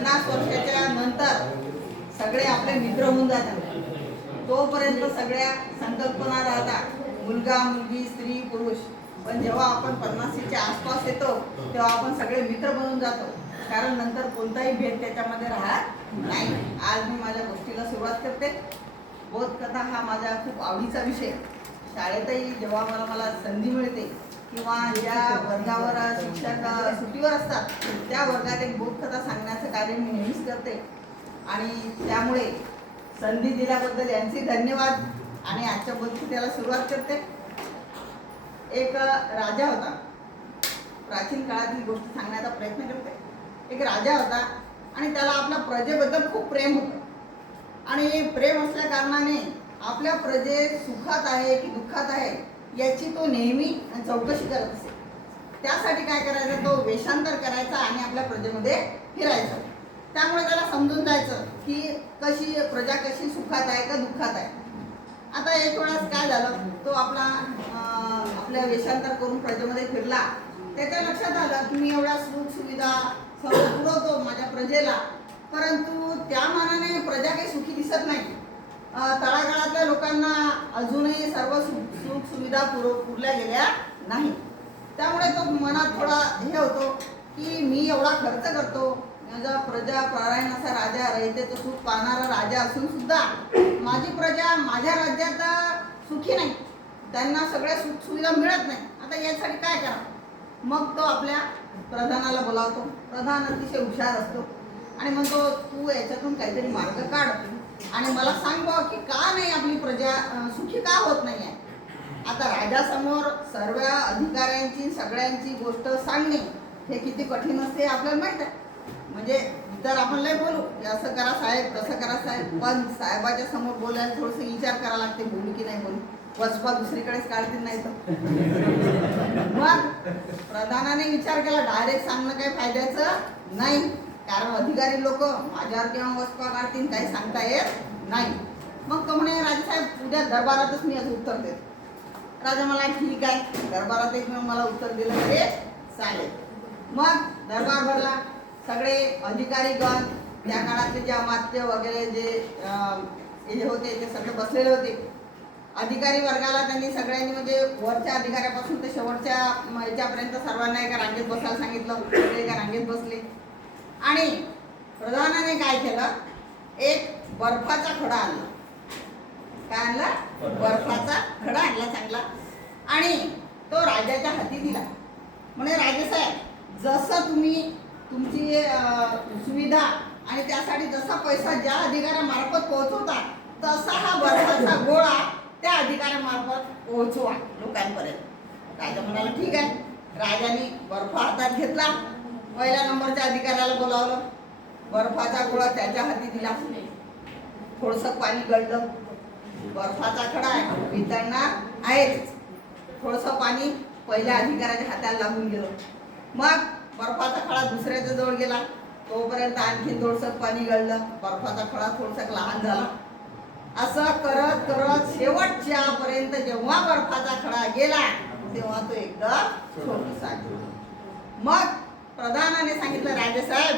50 वर्षाच्या नंतर सगळे आपले मित्र होऊन जातात, तोपर्यंत सगळ्या संकल्पना राहतात मुलगा मुलगी स्त्री पुरुष. पण जेव्हा आपण 50च्या आसपास येतो तेव्हा आपण सगळे मित्र बनून जातो, कारण नंतर कोणताही भेद त्याच्यामध्ये राहत नाही. आज मी माझ्या गोष्टीला सुरुवात करते. बोधकथा हा माझा खूप आवडीचा विषय. शाळेतही जेव्हा मला संधी मिळते किंवा ज्या वर्गावर शिक्षक सुट्टीवर असतात त्या वर्गात एक बोधकथा सांगण्याचं कार्य मी नेहमीच करते. आणि त्यामुळे संधी दिल्याबद्दल यांचे धन्यवाद. आणि आजच्या बोधकथेला सुरुवात करते. एक राजा होता. प्राचीन काळातील गोष्ट सांगण्याचा प्रयत्न करते. एक राजा होता आणि त्याला आपल्या प्रजेबद्दल खूप प्रेम होतं. आणि प्रेम असल्या कारणाने आपल्या प्रजे सुखात आहे की दुःखात आहे याची तो नेहमी चौकशी करत असे. त्यासाठी काय करायचं, तो वेषांतर करायचा आणि आपल्या प्रजेमध्ये फिरायचा. त्यामुळे त्याला समजून जायचं की कशी प्रजा कशी सुखात आहे का दुःखात आहे. आता एक वेळेस काय झालं, तो आपल्या वेषांतर करून प्रजेमध्ये फिरला. त्याच्या लक्षात आलं की मी एवढ्या सुख सुविधा सर्व पुरवतो माझ्या प्रजेला, परंतु त्या मानाने प्रजा काही सुखी दिसत नाही. तळागाळातल्या लोकांना अजूनही सर्व सुख सुविधा पुरल्या गेल्या नाही. त्यामुळे तो मनात थोडा हे होतो की मी एवढा खर्च करतो, माझा प्रजा परायण असा राजा, रयतेचं सुख पाहणारा राजा असून सुद्धा माझी प्रजा माझ्या राज्यात सुखी नाही, त्यांना सगळ्या सुख सुविधा मिळत नाही. आता यासाठी काय करावं. मग तो आपल्या प्रधानाला बोलावतो. प्रधान अतिशय हुशार असतो आणि म्हणतो तू याच्यातून काहीतरी मार्ग काढ आणि मला सांग बा की का नाही आपली प्रजा सुखी का होत नाही आहे. आता राजासमोर सर्व अधिकाऱ्यांची सगळ्यांची गोष्ट सांगणे हे किती कठीण असते आपल्याला माहित आहे. म्हणजे इतर आपण लय बोलू की असं करा साहेब तसं करा साहेब, पण साहेबाच्या समोर बोलायला थोडंसं विचार करावा लागते, बोलू की नाही बोलू, वचपा दुसरीकडेच काढतील नाही तर. मग प्रधानाने विचार केला डायरेक्ट सांगणं काही फायद्याचं नाही, कारण अधिकारी लोक माझ्यावर केव्हा वचपा काढतील काही सांगता येत नाही. मग तो म्हणे राजासाहेब उद्या दरबारातच मी याचं उत्तर देतो. राजा मला ठीक आहे, दरबारात एक मला उत्तर दिलं तरी चालेल. मग दरबार भरला. सगळे अधिकारीगण त्या काळातले जे अमात्य वगैरे जे होते ते सगळे बसलेले होते. अधिकारी वर्गाला त्यांनी सगळ्यांनी म्हणजे वरच्या अधिकाऱ्यापासून ते शेवटच्या याच्यापर्यंत सर्वांना एका रांगेत बसायला सांगितलं. सगळे एका रांगेत बसले आणि प्रधानाने काय केलं, एक बर्फाचा खडा आणला. काय आणला, बर्फाचा खडा आणला चांगला आणि तो राजाच्या हाती दिला. म्हणे राजेसाहेब जसं तुम्ही तुमची सुविधा आणि त्यासाठी जसा पैसा ज्या अधिकाऱ्यामार्फत पोहोचवता तसा हा बर्फाचा गोळा त्या अधिकाऱ्यामार्फत पोहोचवा लोकांपर्यंत. राजा म्हणाला ठीक आहे. राजाने बर्फ हातात घेतला. पहिल्या नंबरच्या अधिकाऱ्याला बोलावलं. बर्फाचा गोळा त्याच्या हाती दिला. थोडंसं पाणी गळलं. बर्फाचा खडा आहे वितळणार आहेच. थोडंसं पाणी पहिल्या अधिकाऱ्याच्या हाताला लागून गेलं. मग बर्फाचा खडा दुसऱ्याच्या जवळ गेला. तोपर्यंत आणखी थोडंसं पाणी गळलं. बर्फाचा खडा थोडासा लहान झाला. असं करत करत शेवटच्या पर्यंत जेव्हा बर्फाचा खडा गेला तेव्हा तो एकदम छोटासा. मग प्रधानाने सांगितलं राजेसाहेब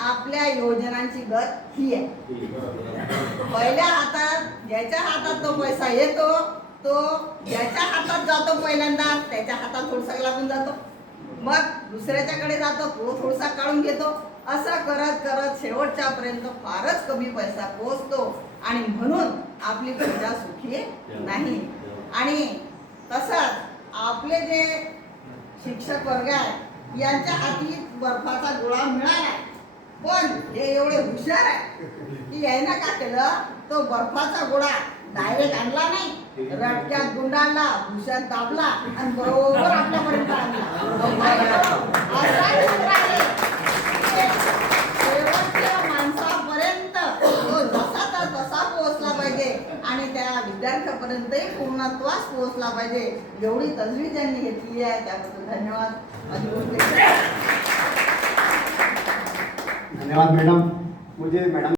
आपल्या योजनांची गत ही आहे. पहिल्या हातात ज्याच्या हातात तो पैसा येतो तो ज्याच्या हातात जातो पहिल्यांदा त्याच्या हातात थोडासा लागून जातो. मग दुसऱ्याच्याकडे जातो तो थोडासा काढून घेतो. असं करत करत शेवटच्या पर्यंत फारच कमी पैसा पोहोचतो आणि म्हणून आपली प्रजा सुखी नाही. आणि तसंच आपले जे शिक्षक वर्ग आहे यांच्या हाती बर्फाचा गोळा मिळाला, पण हे एवढे हुशार आहे की याने काय केलं, तो बर्फाचा गोळा डायरेक्ट आणला नाही, रटक्यात गुंडाळला, भुशात दाबला आणि बरोबर आपल्यापर्यंत आणला. शेवटच्या माणसापर्यंत तो जसाचा तसा पोहोचला पाहिजे आणि त्या विद्यार्थ्यापर्यंतही पूर्णत्वास पोहोचला पाहिजे. एवढी तजवीज त्यांनी घेतली आहे, त्याबद्दल धन्यवाद. धन्यवाद मैडम. मुझे मैडम